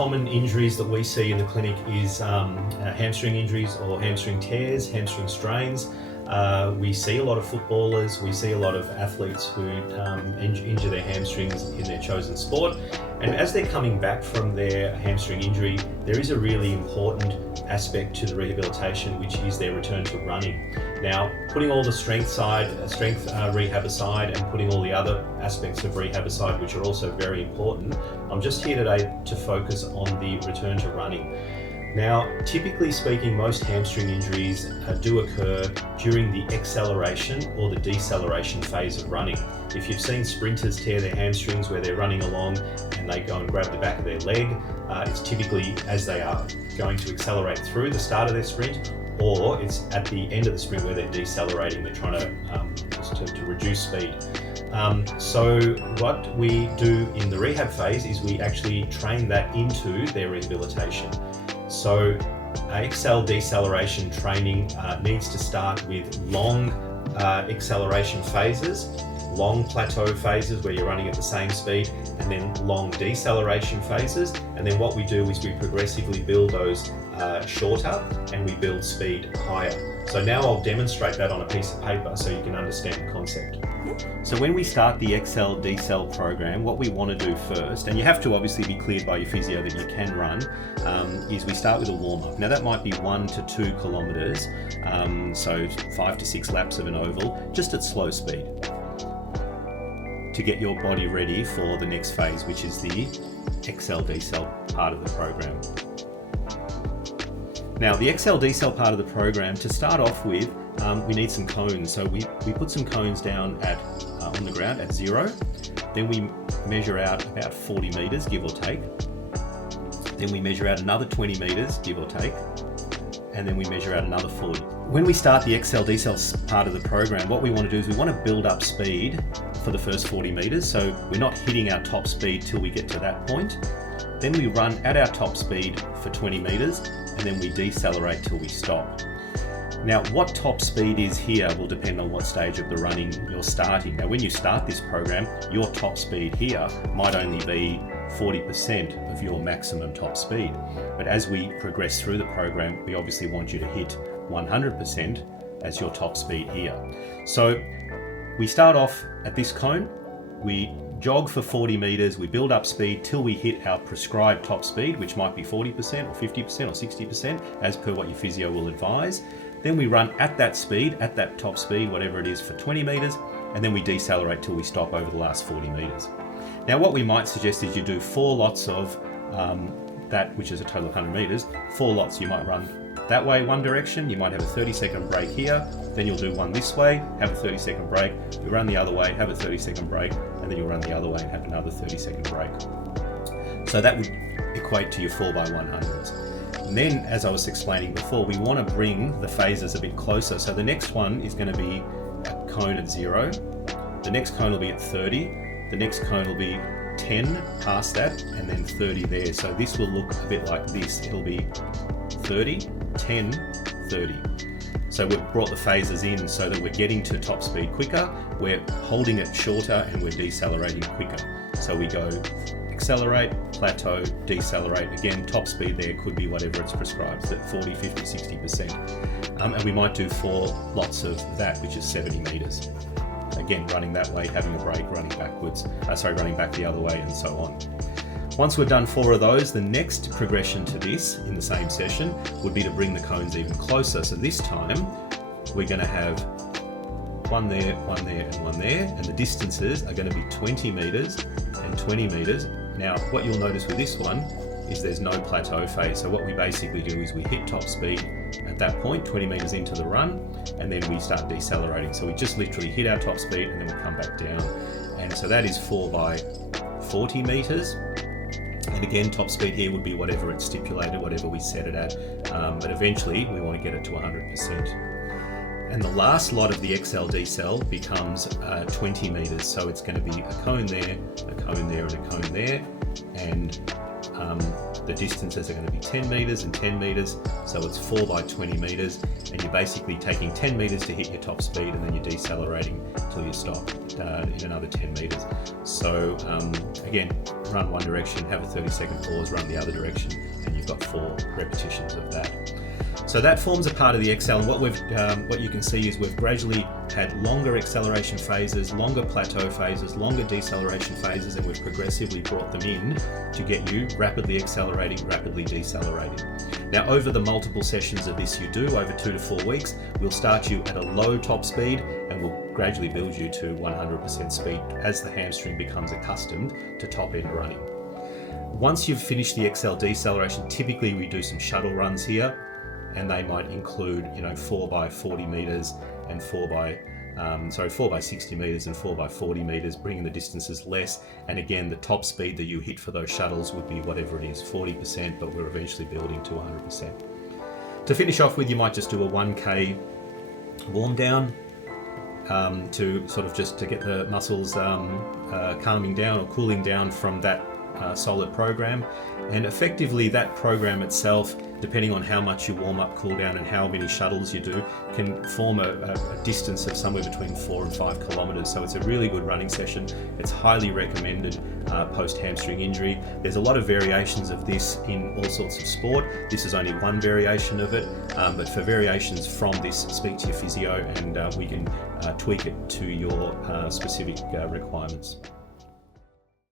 common injuries that we see in the clinic is hamstring injuries or hamstring tears, hamstring strains. We see a lot of footballers, we see a lot of athletes who injure their hamstrings in their chosen sport. And as they're coming back from their hamstring injury, there is a really important aspect to the rehabilitation, which is their return to running. Now, putting all the strength rehab aside and putting all the other aspects of rehab aside, which are also very important, I'm just here today to focus on the return to running. Now, typically speaking, most hamstring injuries do occur during the acceleration or the deceleration phase of running. If you've seen sprinters tear their hamstrings where they're running along and they go and grab the back of their leg, it's typically as they are going to accelerate through the start of their sprint, or it's at the end of the sprint where they're decelerating, they're trying to reduce speed. So what we do in the rehab phase is we actually train that into their rehabilitation. So accel deceleration training needs to start with long acceleration phases, long plateau phases where you're running at the same speed, and then long deceleration phases. And then what we do is we progressively build those shorter and we build speed higher. So now I'll demonstrate that on a piece of paper so you can understand the concept. So when we start the accel decel program, what we want to do first, and you have to obviously be cleared by your physio that you can run, is we start with a warm-up. Now that might be 1 to 2 kilometres, so 5 to 6 laps of an oval, just at slow speed, to get your body ready for the next phase, which is the accel decel part of the program. Now, the accel decel part of the program, to start off with, we need some cones. So we put some cones down on the ground at 0. Then we measure out about 40 metres, give or take. Then we measure out another 20 metres, give or take. And then we measure out another 40. When we start the accel decel part of the program, what we want to do is we want to build up speed for the first 40 metres. So we're not hitting our top speed till we get to that point. Then we run at our top speed for 20 metres, and then we decelerate till we stop. Now, what top speed is here will depend on what stage of the running you're starting. Now, when you start this program, your top speed here might only be 40% of your maximum top speed. But as we progress through the program, we obviously want you to hit 100% as your top speed here. So we start off at this cone, we jog for 40 metres, we build up speed till we hit our prescribed top speed, which might be 40% or 50% or 60%, as per what your physio will advise. Then we run at that speed, at that top speed, whatever it is, for 20 metres, and then we decelerate till we stop over the last 40 metres. Now, what we might suggest is you do 4 lots of that, which is a total of 100 metres. 4 lots, you might run that way, one direction, you might have a 30-second break here, then you'll do one this way, have a 30-second break, you run the other way, have a 30-second break, and then you'll run the other way and have another 30-second break. So that would equate to your 4x100s. And then, as I was explaining before, we want to bring the phases a bit closer. So the next one is going to be a cone at 0, the next cone will be at 30, the next cone will be 10 past that, and then 30 there. So this will look a bit like this. It'll be 30, 10, 30. So we've brought the phases in so that we're getting to top speed quicker, we're holding it shorter, and we're decelerating quicker. So we go accelerate, plateau, decelerate. Again, top speed there could be whatever it's prescribed, so 40, 50, 60%. And we might do 4 lots of that, which is 70 metres. Again, running that way, having a break, running backwards, running back the other way, and so on. Once we've done 4 of those, the next progression to this in the same session would be to bring the cones even closer. So this time we're going to have one there, and one there, and the distances are going to be 20 metres and 20 metres. Now, what you'll notice with this one is there's no plateau phase. So what we basically do is we hit top speed at that point, 20 metres into the run, and then we start decelerating. So we just literally hit our top speed and then we come back down. And so that is 4 by 40 metres. And again, top speed here would be whatever it's stipulated, whatever we set it at. But eventually we want to get it to 100%. And the last lot of the accel decel becomes 20 metres. So it's going to be a cone there, a cone there, and a cone there. And the distances are going to be 10 metres and 10 metres, so it's 4 by 20 metres, and you're basically taking 10 metres to hit your top speed, and then you're decelerating till you stop in another 10 metres. So again, run one direction, have a 30-second pause, run the other direction, and you've got 4 repetitions of that. So that forms a part of the Excel, and what you can see is we've gradually had longer acceleration phases, longer plateau phases, longer deceleration phases, and we've progressively brought them in to get you rapidly accelerating, rapidly decelerating. Now, over the multiple sessions of this you do, over 2 to 4 weeks, we'll start you at a low top speed and we'll gradually build you to 100% speed as the hamstring becomes accustomed to top end running. Once you've finished the Excel deceleration, typically we do some shuttle runs here, and they might include 4 by 40 meters and 4 by 60 meters and 4 by 40 meters, bringing the distances less. And again, the top speed that you hit for those shuttles would be whatever it is, 40%, but we're eventually building to 100%. To finish off with, you might just do a 1K warm down to sort of just to get the muscles calming down or cooling down from that solid program. And effectively that program itself, depending on how much you warm up, cool down, and how many shuttles you do, can form a distance of somewhere between 4 and 5 kilometers. So it's a really good running session. It's highly recommended post hamstring injury. There's a lot of variations of this in all sorts of sport. This is only one variation of it, but for variations from this, speak to your physio and we can tweak it to your specific requirements.